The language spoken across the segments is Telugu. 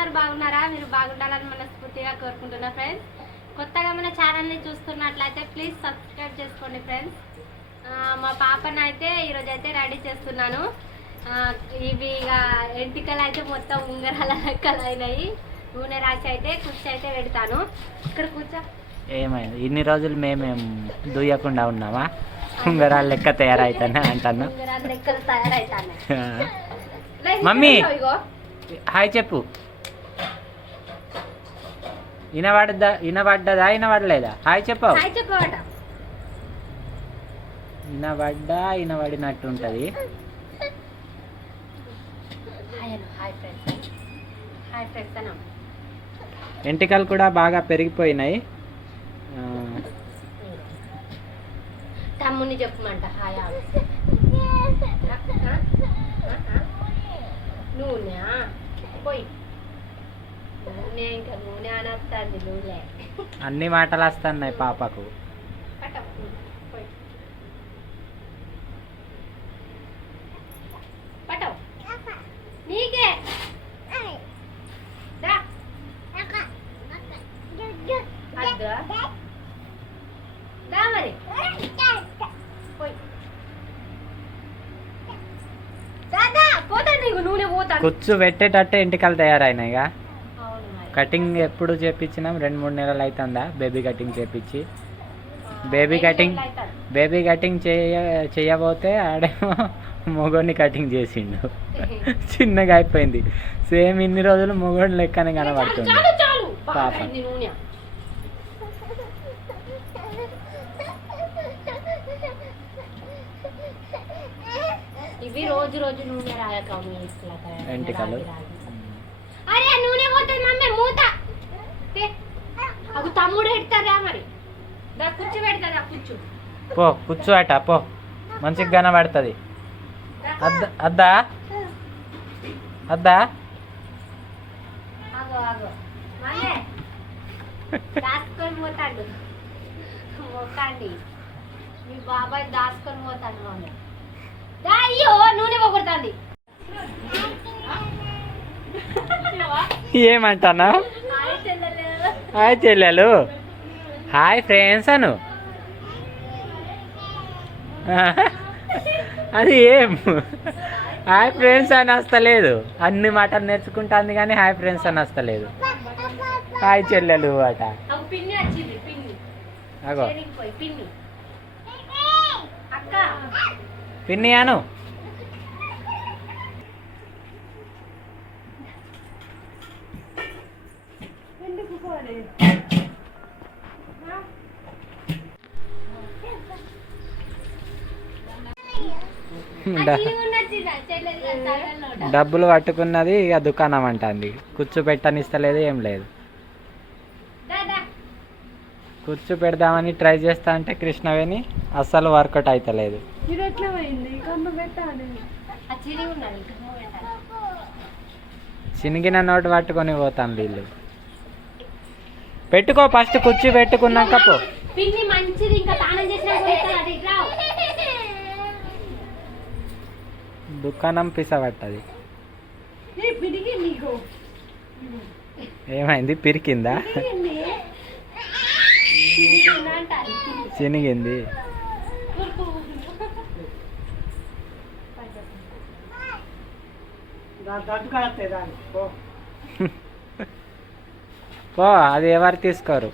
ఉన్నారు? బాగున్నారా? మీరు బాగుండాలని మనస్ఫూర్తిగా కోరుకుంటున్నా ఫ్రెండ్స్. కొత్తగా మన ఛానల్ని చూస్తున్నట్లయితే ప్లీజ్ సబ్స్క్రైబ్ చేసుకోండి ఫ్రెండ్స్. మా పాపను అయితే ఈరోజు అయితే రెడీ చేస్తున్నాను. ఇవి ఇక ఎంటికలు అయితే మొత్తం ఉంగరాల లెక్కలు అయినాయి. నూనె రాసి అయితే కూర్చో అయితే పెడతాను. ఇక్కడ కూర్చో. ఏమైంది ఇన్ని రోజులు మేమేం దుయ్యకుండా ఉన్నామా? ఉంగరాల లెక్క తయారైతానే అంటాను. ఉంగరాల లెక్కలు తయారైతాను. మమ్మీ హాయ్ చెప్పు. వినబడ్డదా వినబడలేదా? హాయ్ చెప్పు. వినబడినట్టు ఉంటుంది. ఎంటికలు కూడా బాగా పెరిగిపోయినాయి. తమ్ముని చెప్పమంట. హాయ్ నూనె పోయి నూనె ఇంకా నూనె అనొస్తుంది. నూనె అన్ని మాటలు వస్తున్నాయి పాపకు. పటవ్ నీకే మరి కుచ్చు పెట్టేటట్టే ఎంటికలు తయారైనాయిగా. కటింగ్ ఎప్పుడు చేపించినాం? 2-3 నెలలు అవుతుందా బేబీ కటింగ్ చేపించి? బేబీ కటింగ్ చేయబోతే ఆడేమో మొగోడిని కటింగ్ చేసిండు. చిన్నగా అయిపోయింది. సేమ్ ఇన్ని రోజులు మొగోడి లెక్కనే కనబడుతుంది పాప. ఇవి రోజు రోజు నూనె రాయక ఎంటికలు. అరే నూనె పోతుంది మమ్మీ మూత. అవి తమ్ముడు పెడతారా మరి? కూర్చో పెడతారా? కూర్చో పో కూర్చో అట పో, మంచిగా కనబడుతుంది. అద్దా అద్దా దాచుకొని పోతాడు మొక్కండి. మీ బాబాయ్ దాచుకొని పోతాడు మమ్మీ. అయ్యో నూనె పోగొడుతుంది. ఏమంటానా? హాయ్ చెల్లెలు, హాయ్ ఫ్రెండ్స్ అను. అది ఏం హాయ్ ఫ్రెండ్స్ అని వస్తలేదు. అన్ని మాటలు నేర్చుకుంటుంది కానీ హాయ్ ఫ్రెండ్స్ అని వస్తలేదు. హాయ్ చెల్లెలు అట. అగో పిన్ని అను. డబ్బులు పట్టుకున్నది ఇక దుకాణం అంటుంది. కూర్చో పెట్టనిస్తలేదు, ఏం లేదు. కూర్చో పెడదామని ట్రై చేస్తా అంటే కృష్ణవేణి అస్సలు వర్కౌట్ అవుతలేదు. చినిగిన నోటు పట్టుకొని పోతాను వీళ్ళు. పెట్టుకో ఫస్ట్, కుర్చీ పెట్టుకున్నాక పో. దుకాణం పిసబట్టది. ఏమైంది? పిరికిందా? చినిగింది. పో, అది ఎవరు తీసుకోరు.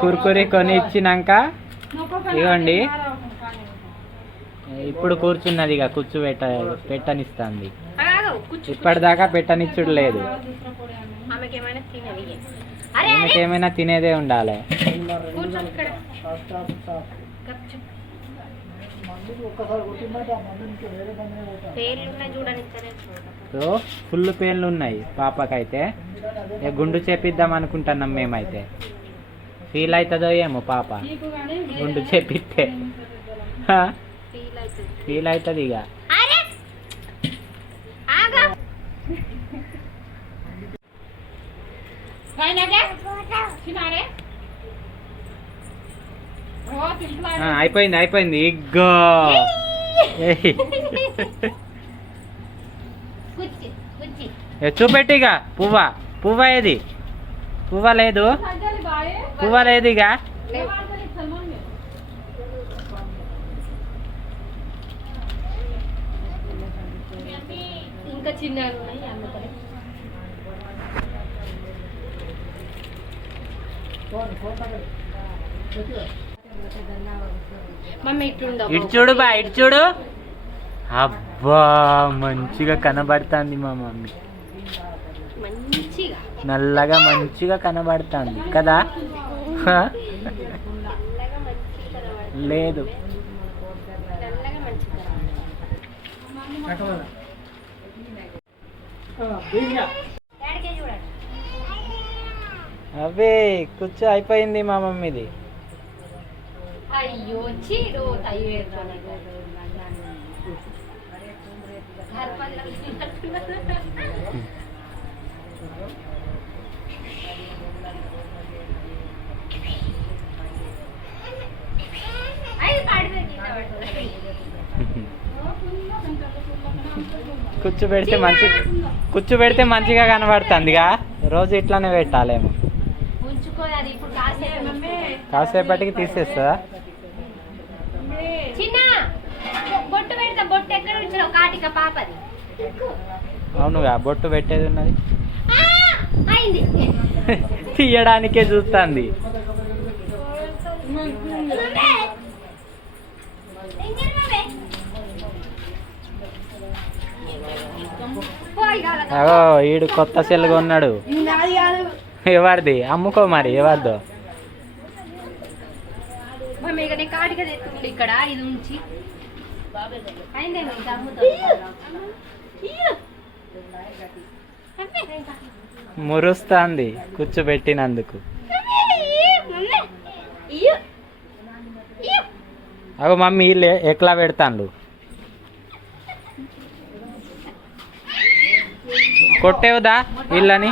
కుర్కురి కొని ఇచ్చినాక ఇవ్వండి. ఇప్పుడు కూర్చున్నది ఇక కూర్చు పెట్టనిస్తుంది. ఇప్పటిదాకా పెట్టనిచ్చుడు లేదు. ఏమైనా తినేదే ఉండాలి. సో ఫుల్ పెయిన్లు ఉన్నాయి పాపకైతే. గుండు చేపిద్దాం అనుకుంటున్నాం మేమైతే. ఫీల్ అవుతుందో ఏమో పాప గుండు చేపిస్తే. ఫీల్ అవుతుంది ఇక. అయిపోయింది అయిపోయింది ఇగ్గో చూపెట్టిగా పువ్వా ఏది పువ్వా లేదు ఇక ఇంకా చిన్న మమ్మీ ఇటు చూడు బా ఇటు చూడు అబ్బా మంచిగా కనబడుతుంది మా మమ్మీ మంచిగా నల్లగా మంచిగా కనబడుతుంది కదా లేదు అవే కూర్చో అయిపోయింది మా మమ్మీది అయ్యో చీరు కూర్చోబెడితే మంచిగా కనబడుతుందిగా రోజు ఇట్లానే పెట్టాలేమో ఉంచుకోవాలి ఇప్పుడు కాసేపటికి తీసేస్తుందా చిన్న బొట్టు పెడతా బొట్టు ఎక్కడ ఉంచావు కాటిక పాపది అవునుగా బొట్టు పెట్టేది ఉన్నది అయింది తీయడానికే చూస్తుంది అగో ఈడు కొత్త సెల్ కొన్నాడు ఎవరిది అమ్ముకో మరి ఎవరిదో కాటిక తెస్తుంది ఇక్కడ ఇది ఉంచి అయిందేమో ఇది మురుస్తుంది కూర్చోబెట్టినందుకు అగో మమ్మీ ఎట్లా పెడతాను కొట్టేవుదా ఇళ్ళని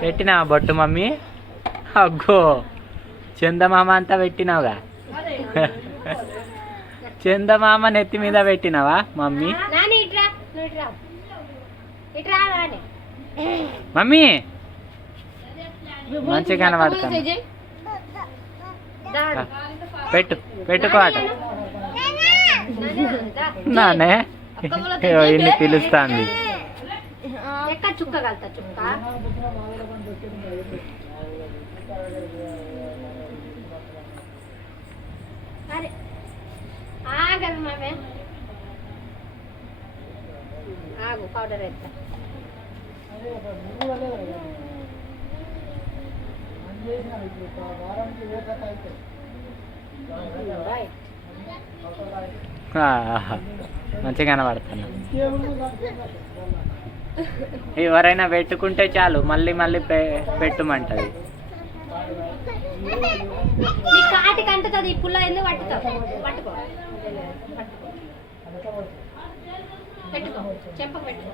పెట్టినావా బొట్టు మమ్మీ అగ్గో చందమామ అంతా పెట్టినావుగా చందమామ నెత్తి మీద పెట్టినావా మమ్మీ మమ్మీ మంచిగా కనబడతాను పెట్టుకో అట నానే ఇన్ని పిలుస్తాంది చుక్క కలుతా చుక్క అరే ఆగదు మామే ఆగు పౌడర్ వేస్తా మంచిగా కనబడుతున్నా ఎవరైనా పెట్టుకుంటే చాలు మళ్ళీ మళ్ళీ పెట్టుమంటది కాటికి అంటుతుంది పుల్ల ఎందుకు పట్టుకో పట్టుకో పెట్టుకో చెంపకు పెట్టుకో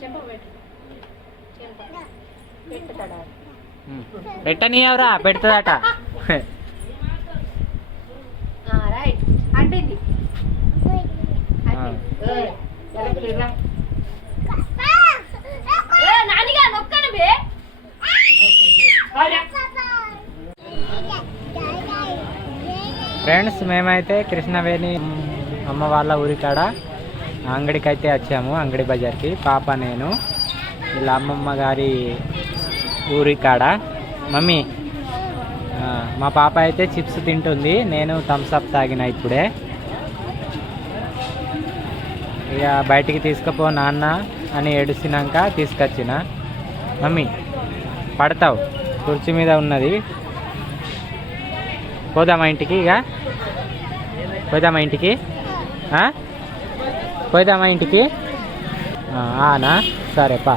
చెంపకు పెట్టుకో పెట్టుతాడా పెట్టనీయవరా పెడుతుందట రైట్ అంటుంది నానిగా నొక్కను బే ఫ్రెండ్స్ మేమైతే కృష్ణవేణి అమ్మ వాళ్ళ ఊరికాడ అంగడికి అయితే వచ్చాము అంగడి బజార్కి పాప నేను ఇలా అమ్మమ్మ గారి ఊరికాడ మమ్మీ మా పాప అయితే చిప్స్ తింటుంది నేను థమ్స్అప్ తాగిన ఇప్పుడే ఇక బయటికి తీసుకుపో నాన్న అని ఏడుసినాక తీసుకొచ్చిన మమ్మీ పడతావు కుర్చీ మీద ఉన్నది పోదామా ఇంటికి ఇక పోదామా ఇంటికి పోదామా ఇంటికి ఆనా సరే పా